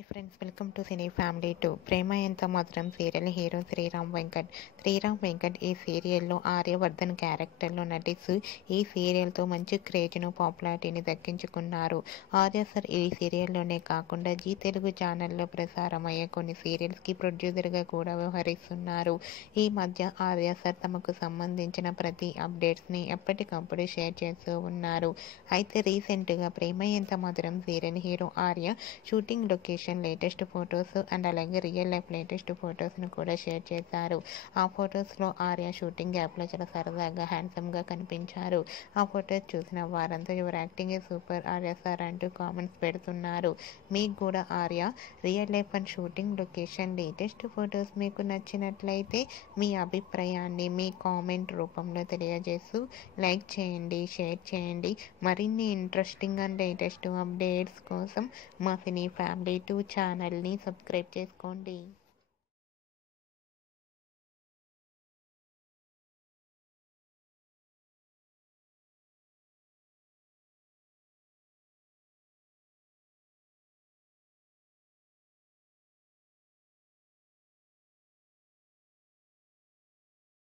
Hi friends, welcome to cine family 2. ప్రేమ ఎంత మధురం serial hero Sriram Venkat. Sriram Venkat ఈ సీరియల్లో ఆర్యవర్ధన్ క్యారెక్టర్లో నటిస్తూ ఈ సీరియల్తో మంచి క్రేజ్ను పాపులారిటీని దక్కించుకున్నారు. ఆర్య సార్ ఈ సీరియల్లోనే కాకుండా జీ తెలుగు ఛానల్లో ప్రసారమయ్యే కొన్ని సీరియల్స్కి ప్రొడ్యూసర్గా కూడా వ్యవహరిస్తున్నారు. ఈ మధ్య ఆర్య సార్ తమకు సంబంధించిన ప్రతి అప్డేట్స్ని ఎప్పటికప్పుడు షేర్ చేస్తూ ఉన్నారు. అయితే రీసెంట్గా ప్రేమ ఎంత మధురం serial hero Arya shooting location latest photos and అలాగే రియల్ లైఫ్ లేటెస్ట్ ఫొటోస్ను కూడా షేర్ చేశారు. ఆ ఫొటోస్లో ఆర్య షూటింగ్ యాప్లో చాలా సరదాగా హ్యాండ్సమ్గా కనిపించారు. ఆ ఫొటోస్ చూసిన వారంతా your acting super Arya sir అంటూ కామెంట్స్ పెడుతున్నారు. మీకు కూడా Arya real life and shooting location latest photos మీకు నచ్చినట్లయితే మీ అభిప్రాయాన్ని మీ కామెంట్ రూపంలో తెలియజేస్తూ లైక్ చేయండి, షేర్ చేయండి. మరిన్ని ఇంట్రెస్టింగ్ అండ్ లేటెస్ట్ అప్డేట్స్ కోసం మా సినీ ఫ్యామిలీ 2 ఛానల్ని సబ్స్క్రైబ్ చేసుకోండి.